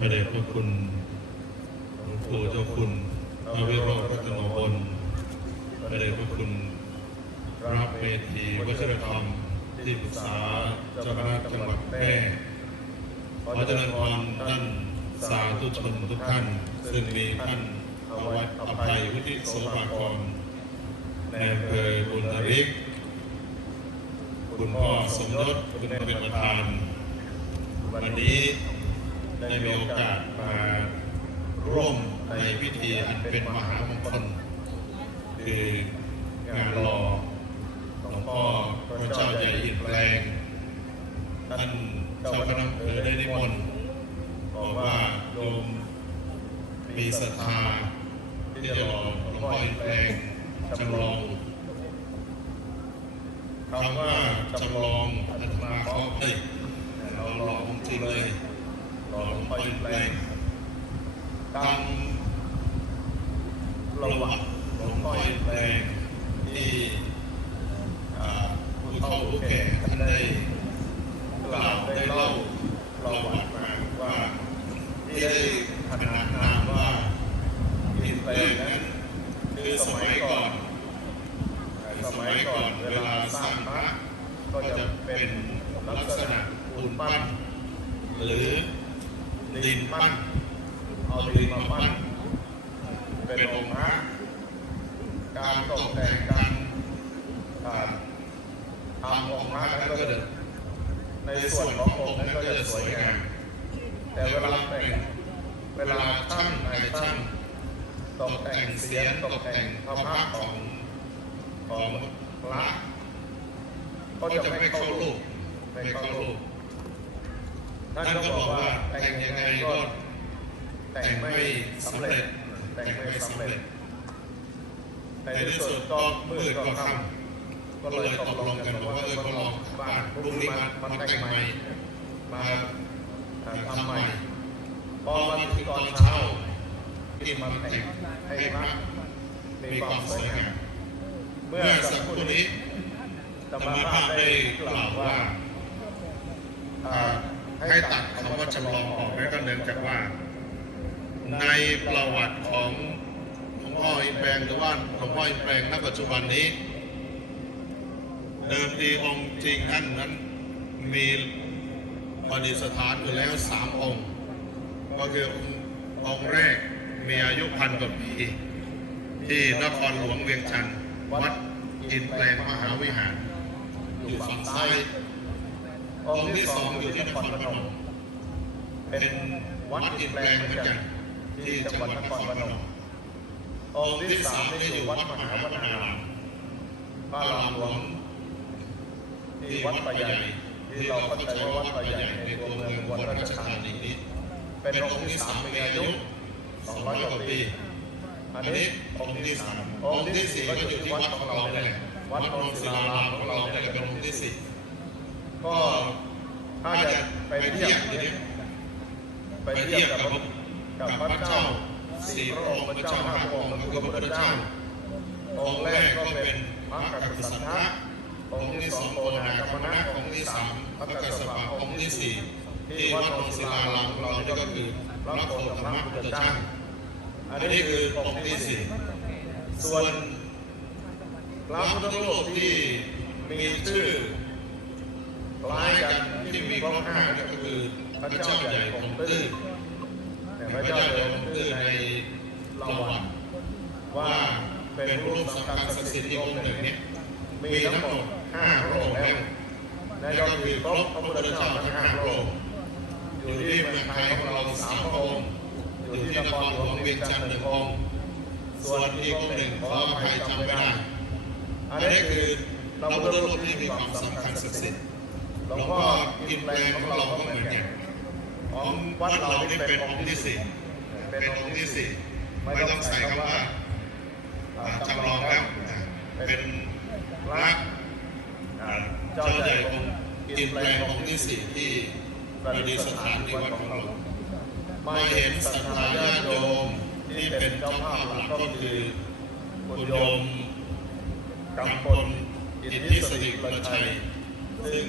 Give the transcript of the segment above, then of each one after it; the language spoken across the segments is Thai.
พระเดชพระคุณหลวงปู่เจ้าคุณพระวิโรจน์รัตนบลพระเดชพระคุณพรับเมธีวัชรธรรมที่ปรึกษาเจ้าคณะจังหวัดแพร่ขอเจริญพรท่านสาธุชนทุกท่าน ซึ่งมีท่านอวัตอภัยวุฒิโสภากรในอำเภอบุญทริกคุณพ่อสมยศคุณเป็นประธาน วันนี้ ได้มีโอกาสมาร่วมในพิธีอันเป็นมหามงคลคืองานรอหลวงพ่อพระเจ้าใหญ่อินแปลงท่านเจ้าคณะอำเภอได้นิมนต์บอกว่าโยมมีศรัทธาที่จะรอหลวงพ่ออินแปลงจำลองคำว่าจำลองอาตมาเขาเอ้ยเราลองจริงเลย ลองไปแปลงตามประวัติหลวงพ่ออินแปลงที่อ่าผู้เฒ่าผู้แก่ท่านได้กล่าวได้เล่าประวัติมาว่าที่ได้ขนานนามว่าอินแปลงนั้นคือสมัยก่อนสมัยก่อนเวลาสร้างพระก็จะเป็นลักษณะปูนปั้นหรือ ดินปั้นเอาดินมาปั้นเป็นองค์พระการตกแต่งการทำองค์พระนั้นก็จะในส่วนขององค์นั้นก็จะสวยงามแต่เวลาแต่งเวลาช่างนายช่างตกแต่งเสียงตกแต่งพระพักตร์ของของพระก็จะไม่เข้ารูปไม่เข้ารูป ท่านก็บอกว่าแต่งยังไงก็แต่งไม่สำเร็จแต่งไม่สำเร็จแต่ในที่สุดก็มืดก็ค่ำก็เลยตกลงกันว่าเออก็ลองบ้านพรุ่งนี้มามาแต่งใหม่มาทำใหม่พอมาถึงตอนเช้าที่มาแต่งให้พระมีความสวยงามเมื่อสักครู่นี้ธรรมภาพได้กล่าวว่าอ่า ให้ตัดคำว่าจำลองออกแล้วก็เนื่องจากว่า ในประวัติของหลวงพ่ออินแปลงหรือว่าหลวงพ่ออินแปลงณปัจจุบันนี้ เดิมทีองค์จริงท่านนั้นมีประดิษฐานอยู่แล้วสามองค์ ก็คือองค์องค์แรกมีอายุพันกว่าปีที่นครหลวงเวียงจันทร์วัดอินแปลงมหาวิหาร อยู่ฝั่งซ้าย องค์ที่สองอยู่ที่นครพนม เป็นวัดอินแปลงเหมือนกันที่จังหวัดนครพนม องค์ที่สามนี่อยู่วัดมหาวนารามพระรามหลวงที่วัดป่าใหญ่ที่เราเข้าใจว่าวัดป่าใหญ่ในตัวเมืองอุบลราชธานีนี้เป็นองค์ที่สามมีอายุ200กว่าปีอันนี้องค์ที่สามองค์ที่สี่ก็อยู่ที่วัดของเราเนี่ยแหละวัดนนศิลารามของเราเนี่ยแหละเป็นองค์ที่สี่ ก็ถ้าจะไปเทียบทีนี้ไปเทียบกับกับพระเจ้าสี่พระองค์พระเจ้าห้าพระองค์ก็คือพระพุทธเจ้าองค์แรกก็เป็นพระกัปสันทะองค์ที่สองโกนากัมนะองค์ที่สามพระกัสสปะองค์ที่สี่ที่วัดนนศิลารามของเรานี่ก็คือพระโคตมะพุทธเจ้าอันนี้คือองค์ที่สี่ส่วนพระพุทธรูปที่มีชื่อ คล้ายกันที่มีข้อห้าก็คือพระเจ้าใหญ่องตื้อแต่พระเจ้าใหญ่องตื้อในประวัติว่าเป็นรูปสำคัญศักดิ์สิทธิ์องค์หนึ่งเนี่ยมีทั้งหมดห้าพระองค์แล้วนั่นก็คือครบพระพุทธเจ้าทั้งห้าพระองค์อยู่ที่เมืองไทยของเราสามพระองค์อยู่ที่นครหลวงเวียงจันทร์หนึ่งองค์ส่วนอีกองค์หนึ่งขออภัยจำไม่ได้อันนี้คือพระพุทธรูปที่มีความสำคัญศักดิ์สิทธิ์ หลวงพ่ออินแปลงของเราก็เหมือนกันของวัดเรานี่เป็นองค์ที่สี่เป็นองค์ที่สี่ไม่ต้องใส่คำว่าจำลองแล้วเป็นระอ่าเจ้าใหญ่องค์อินแปลงองค์ที่สี่ที่ประดิษฐานที่วัดของเราไมาเห็นศรัทธาญาติโยมที่เป็นเจ้าภาพหลักก็คือคุณโยมกำพลอิทธิสติประชัยซึ่ง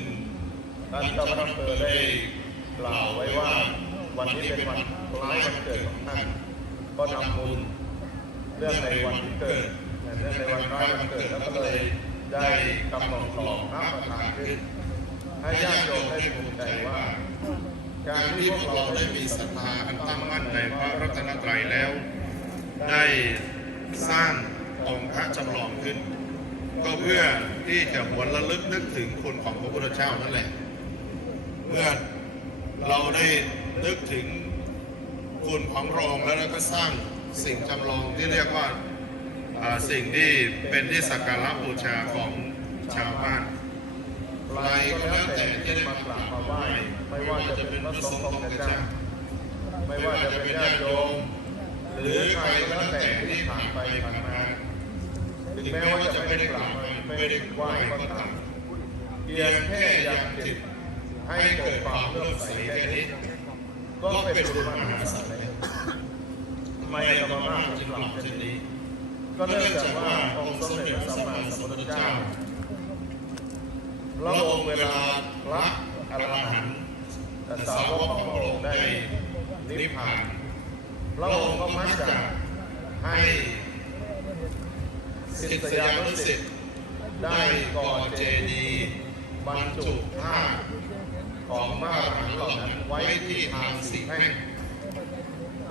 ท่านเจ้าคณะอำเภอได้กล่าวไว้ว่าวันนี้เป็นวันคล้ายวันเกิดของท่าน ก็ทำบุญเรื่องในวันที่เกิดเรื่องในวันคล้ายวันเกิดแล้วก็เลยได้กำหนดกรอบพระประธานขึ้นให้ญาติโยมได้ภูมิใจว่า การที่พวกเราได้มีศรัทธาอันตั้งมั่นในพระรัตนตรัยแล้ว ได้สร้างองค์พระจำลองขึ้น ก็เพื่อที่จะหวนระลึกนึกถึงคุณของพระพุทธเจ้านั่นแหละ เมื่อเราได้นึกถึงคุณของพระองค์แล้วก็สร้างสิ่งจำลองที่เรียกว่าอ่าสิ่งที่เป็นที่สักการะบูชาของชาวบ้านใครก็แล้วแต่ที่ได้มากราบมาไหว้ไม่ว่าจะเป็นพระสงฆ์ของพระเจ้าไม่ว่าจะเป็นญาติโยมหรือใครก็แล้วแต่ที่ผ่านไปผ่านมาถึงแม้ว่าจะไม่ได้กราบไม่ได้ไหว้ก็ตามเพียงแค่ยังจิต ให้เกิดความเลื่อมใสแค่นี้ก็เป็นบุญมหาศาลแล้วทำไมอาตมามากจึงกล่าวเช่นนี้ ก็เนื่องจากว่าองค์สมเด็จพระสัมมาสัมพุทธเจ้าพระองค์เวลาพระอรหันต์แต่สาวกของพระองค์ได้นิพพานพระองค์ก็มักจะให้ศิษยานุศิษย์ได้ก่อเจดีย์บรรจุธาตุ ของพระอรหันต์เหล่านั้นไว้ที่ทางสี่แพ่ง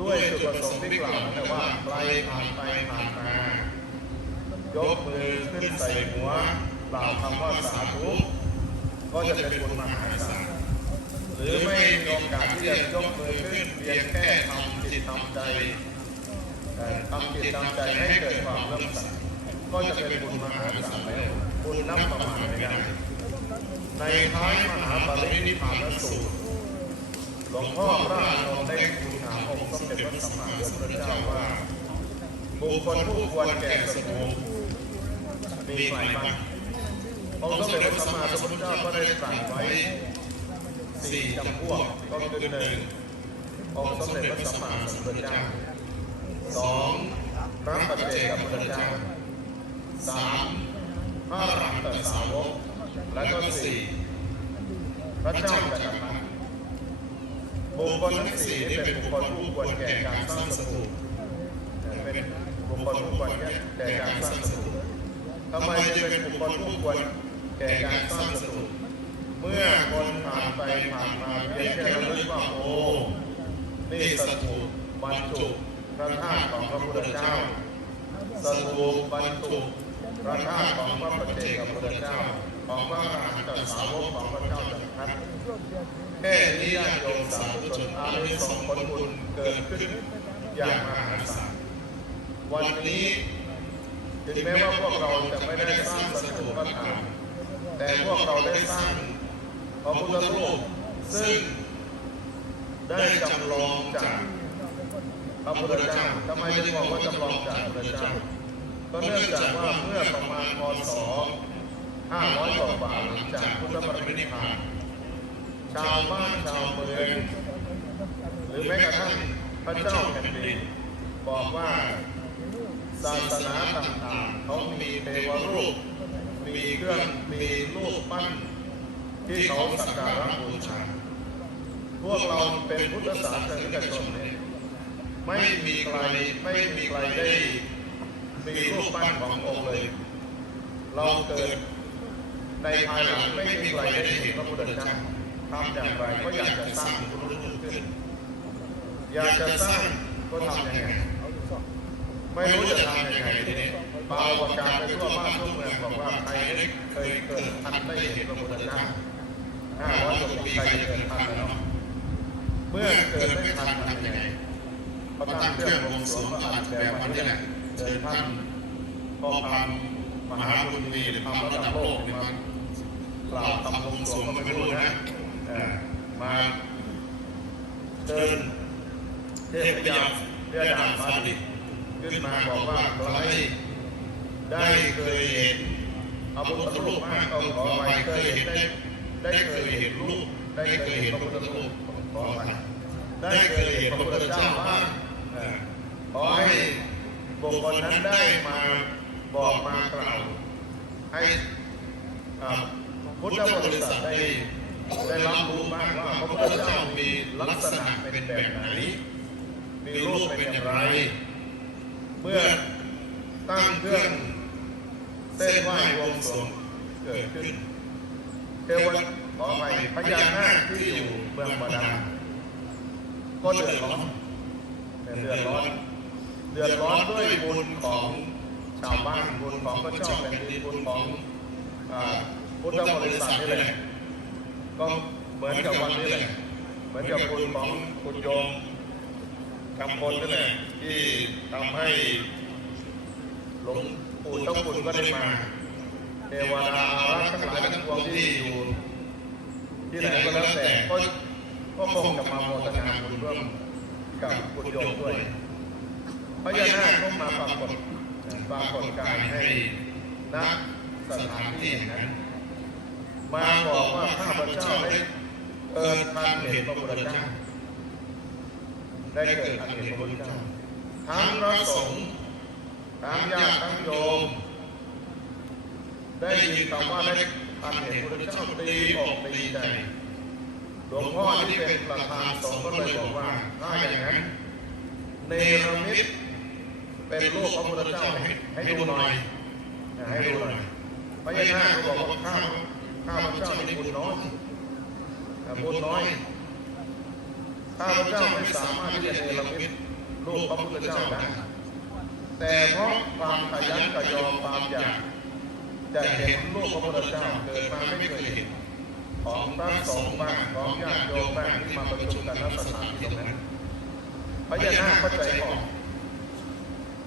ด้วยจุดประสงค์ที่กล่าวแต่ว่าใครผ่านไปผ่านมายกมือขึ้นใส่หัวกล่าวคำว่าสาธุก็จะเป็นบุญมหาศาลหรือไม่มีโอกาสที่จะยกมือขึ้นเพียงแค่ทำจิตทำใจเอ่ทำจิตทำใจให้เกิดความเริ่มใสก็จะเป็นบุญมหาศาลแล้วบุญนับประมาณไม่ได้ ในท้ายมหาปรินิพพานสูตรหลวงพ่อพระอานนท์ได้ทูลถามองค์สมเด็จพระสัมมาสัมพุทธเจ้าว่าบุคคลผู้ควรแก่สมุมีใครบ้างองค์สมเด็จพระสัมมาสัมพุทธเจ้าก็ได้ตรัสไว้สี่จำพวกก็คือหนึ่งองค์สมเด็จพระสัมมาสัมพุทธเจ้าสองพระปัจเจกพุทธเจ้าสามพระรหันตสาวก และก็สี่พระเจ้าจักรพรรดิบุคคลทั้งสี่นี้เป็นบุคคลผู้ควรแก่การสร้างสถูปเป็นบุคคลผู้ควรแก่การสร้างสถูปทำไมจึงเป็นบุคคลผู้ควรแก่การสร้างสถูปเมื่อคนผ่านไปผ่านมาเพียงแค่ระลึกว่าโอ้นี่สถูปบรรจุพระธาตุของพระพุทธเจ้าสถูปบรรจุพระธาตุของพระปัจเจกพุทธเจ้า ของพระอรหันตสาวกของพระเจ้าจักรพรรดิแค่นี้ญาติโยมสาธุชนอานิสงส์ผลบุญเกิดขึ้นอย่างมหาศาลวันนี้ถึงแม้ว่าพวกเราจะไม่ได้สร้างสถูปก็ตามแต่พวกเราได้สร้างพระพุทธรูปซึ่งได้จำลองจากพระพุทธเจ้าทำไมจึงบอกว่าจำลองจากพระพุทธเจ้าก็เนื่องจากว่าเมื่อประมาณพศ 500กว่าหลังจากพุทธปรินิพพานชาวบ้านชาวเมืองหรือแม้กระทั่งพระเจ้าแผ่นดินบอกว่าศาสนาต่างๆเขามีเทวรูป มีเครื่องมีรูปปั้นที่เขาสักการะบูชาพวกเราเป็นพุทธศาสนิกชนเนี่ยไม่มีใครไม่มีใครได้มีรูปปั้นขององค์เลย เราเกิด ในภายหลังไม่มีใครได้เห็นพระพุทธเจ้าทำอย่างไรก็อยากจะสร้างพระพุทธรูปขึ้นอยากจะสร้างก็ทำยังไงไม่รู้จะทำยังไงทีนี้เปล่าประกาศไปทั่วบ้านทั่วเมืองบอกว่าใครได้เคยเกิดทันได้เห็นพระพุทธเจ้าห้าร้อยกว่าปีใครจะเกิดทันแล้วเนาะเมื่อเกิดไม่ทันทำยังไงก็ตั้งเครื่องวงสวงก็อัดแบบวันนี้แหละเชิญท่านพ่อพันมหาบุญมีหรือพระระดับโลกนี่ยมา กล่าวคำบวงสรวงก็ไม่รู้นะมาเชิญเทพยาเรือดาฟาดิบขึ้นมาบอกว่าใครได้เคยเห็นพระพุทธรูปมากก็ขอไปเคยเห็นได้ได้เคยเห็นรูปได้เคยเห็นพระพุทธรูปขอไปได้เคยเห็นพระพุทธเจ้าบ้างขอให้บุคคลนั้นได้มาบอกมากล่าวให้อา พุทธบริษัทได้ได้รับรู้บ้างว่าพระพุทธเจ้ามีลักษณะเป็นแบบไหน มีรูปเป็นอย่างไร เมื่อตั้งเครื่องเส้นไหว้วงสวงเกิดขึ้นเทวดาขอไปพญานาคที่อยู่เมืองบาดาลก็เดือดร้อนแต่เดือดร้อนเดือดร้อนด้วยบุญของชาวบ้านบุญของพระเจ้าแผ่นดินบุญของอ่า พุทธบริษัทนี่แหละก็เหมือนกับวันนี้แหละเหมือนกับบุญของคุณโยมกำพลนี่แหละที่ทำให้หลวงปู่เจ้าคุณก็ได้มาเทวดาอารักษ์ทั้งหลายทั้งปวงที่อยู่ที่ไหนก็แล้วแต่ก็ก็คงจะมาโมทนาบุญร่วมกับคุณโยมด้วยพญานาคก็มาปรากฏปรากฏกายให้ณสถานที่นั้น มาบอกว่าข้าพเจ้าได้เกิดทันเห็นพระพุทธเจ้าได้เกิดทันเห็นพระพุทธเจ้าทั้งพระสงฆ์ทั้งญาติทั้งโยม ได้ยินคำว่าได้ทันเห็นพระพุทธเจ้าตีอกตีใจหลวงพ่อที่เป็นประธานสงฆ์ก็เลยบอกว่าถ้าอย่างนั้นเนรมิตเป็นรูปพระพุทธเจ้าให้ดูหน่อยให้ดูหน่อยพญานาคก็บอกว่าข้า ข้าพเจ้านี่บุญน้อยบุญน้อย ข้าพเจ้าไม่สามารถที่จะเนรมิตรูปพระพุทธเจ้าได้ แต่เพราะความขยันขยอความอยากจะเห็นรูปพระพุทธเจ้าเกิดมาไม่เคยเห็นของพระสงฆ์บ้างของญาติโยมบ้างที่มาประชุมกันณสถานที่ตรงนั้นพญานาคเข้าใจออก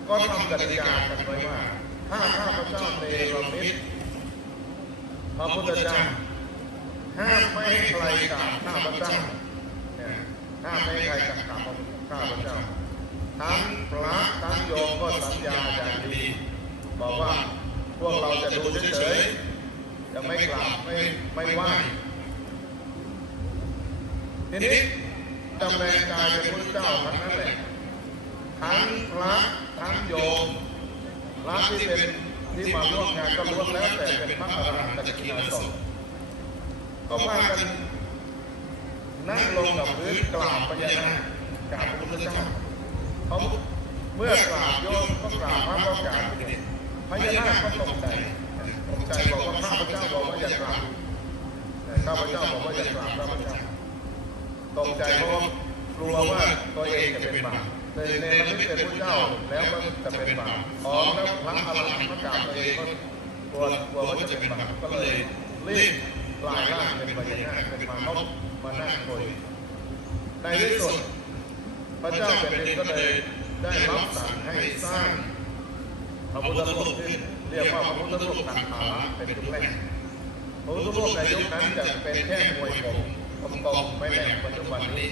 ก็ทำกติกากันไว้ว่า ถ้าข้าพเจ้าเนรมิต พระพุทธเจ้าห้ามไม่ให้ใครกราบข้าพเจ้าห้ามไม่ให้ใครกราบข้าพเจ้า ทั้งพระทั้งโยมก็สัญญาอย่างดีบอกว่าพวกเราจะดูเฉยๆจะไม่กราบไม่ไม่ไหว้ทีนี้จำแรงกายเป็นพระเจ้าทั้งนั้นแหละทั้งพระทั้งโยมพระที่เป็น ที่มาร่วมงานก็ล้วนแล้วแต่เป็นพระอรหันตกินาสงก็พากันนั่งลงกับพื้นกราบพญานาคกราบพระพุทธเจ้าเขาเมื่อกราบโยมก็กราบพระก็กราบพญานาคก็ตกใจตกใจบอกว่าข้าพเจ้าบอกว่าอย่ากราบข้าพเจ้าบอกว่าอย่ากราบข้าพเจ้าตกใจเพราะกลัวว่าตัวเองจะเป็นบาป แต่ในระมิตเป็นพระเจ้าแล้วก็จะเป็นบาปอ๋อแล้วพระอรหันต์มากาบตัวเองก็กลัวกลัวว่าจะเป็นบาปก็เลยรีบกลายร่างเป็นพญานาคเป็นมานพมานั่งคุยในที่สุดพระเจ้าแผ่นดินก็เลยได้รับสั่งให้สร้างพระพุทธรูปที่เรียกว่าพระพุทธรูปตันหาเป็นยุคแรกพระพุทธรูปในยุคนั้นจะเป็นแค่มวยผมตรงๆไม่แหลมปัจจุบันนี้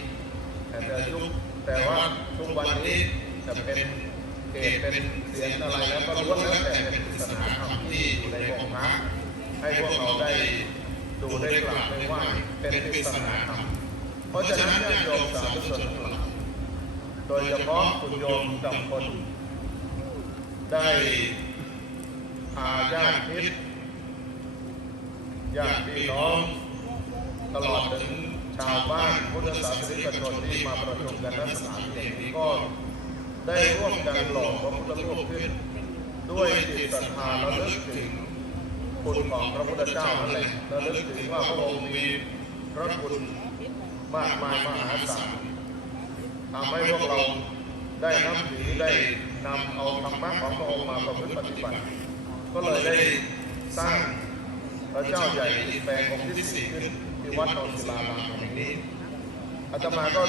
แต่แต่ยุค แต่ว่าทุกวันนี้จะเป็นเกศเป็นเสียงอะไรแล้วก็ล้วนแล้วแต่เป็นศาสนาธรรมที่อยู่ในองค์พระให้พวกเราได้ดูได้กราบได้ไหว้เป็นศาสนาธรรมเพราะฉะนั้นญาติโยมสาธุชนทั้งหลายโดยเฉพาะคุณโยมจำคนได้อาญาติมิตรญาติพี่น้องตลอดถึง ชาวบ้านพุทธศาสนิกชนที่มาประชุมกันณสถานที่แห่งนี้ก็ได้ร่วมกันหล่อพระพุทธรูปขึ้น ด้วยจิตศรัทธาระลึกถึงคุณของพระพุทธเจ้านั่นแหละระลึกถึงว่าพระองค์มีพระคุณมากมายมหาศาลทำให้พวกเราได้นับถือได้นำเอาธรรมะของพระองค์มาประพฤติปฏิบัติ ก็เลยได้สร้างพระเจ้าใหญ่อินแปลงองค์ที่สี่ขึ้นที่วัดนนศิลาราม นี้อาตมาก็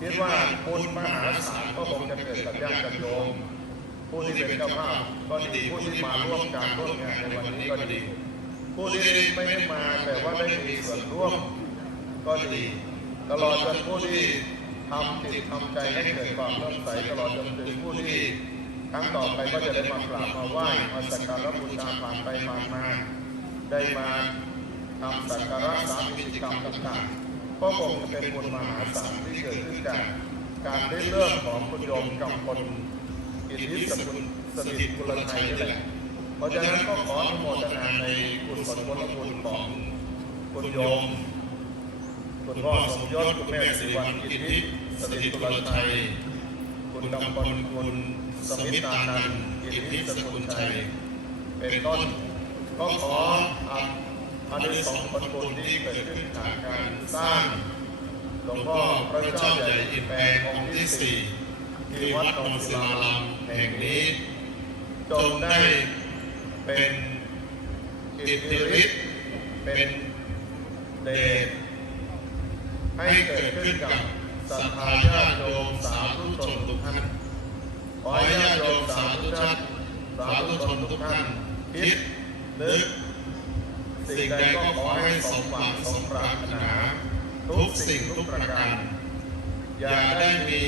คิดว่าบุญมหาศาลก็คงจะเกิดกับญาติกันโยมผู้ที่เป็นเจ้าภาพก็ดีผู้ที่มาร่วมการร่วมงานในวันนี้ก็ดี ผู้ที่ไม่ได้มาแต่ว่าได้มีส่วนร่วมก็ดี ตลอดจนผู้ที่ทำจิตทำใจให้เกิดความเลื่มใสตลอดจนถึงผู้ที่ครั้งต่อไปก็จะได้มากราบมาไหว้มาสักการะบูชาผ่านไปผ่านมาได้มา ทำสักการะสามกิจกรรมต่างๆก็คงจะเป็นบุญมหาศาลที่เกิดขึ้นจากการได้เริ่มของคุณโยมกับคนอิทธิสกุลสถิตกุลชัยนี่แหละเพราะฉะนั้นก็ขออนุโมทนาในกุศลผลบุญของคุณโยมคุณพ่อสมยศคุณแม่สิริวัลกิจทิสถิตตุลชัยคุณกำพลคุณสมิตานันท์กิจทิสกุลชัยเป็นต้นก็ขอ อับอานิสงส์ผลบุญที่เกิดขึ้นจากการสร้างหลวงพ่อพระเจ้าใหญ่อินแปลงองค์ที่สี่ที่วัดนนศิลารามแห่งนี้ จงได้เป็นอิทธิฤทธิ์เป็นเดชให้เกิดขึ้นกับศรัทธาญาติโยมสาธุชนทุกท่านขอให้ญาติโยมสาธุชนสาธุชนทุกท่านคิดนึก สิ่งใดก็ขอให้สมหวังสมปรารถนา ทุกสิ่งทุกประการ อย่าได้มี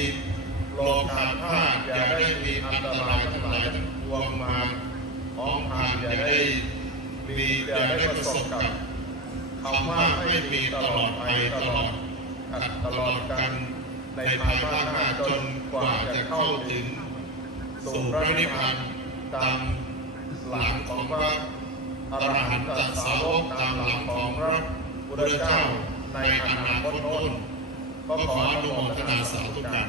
โลกาพาธอย่าได้มีอันตรายทั้งหลายทั้งปวงมาพ้อมพานอย่าได้มีอย่าได้ประสบกับคำว่าไม่มีตลอดไปตลอดกัดตลอดกันในภายภาคหน้าจนกว่าจะเข้าถึงสู่พระนิพพานตามหลังของพระ อรหันตสาวกตามหลังของพระพุทธเจ้าในอนาคตโน้นก็ขออนุโมทนาสาธุการ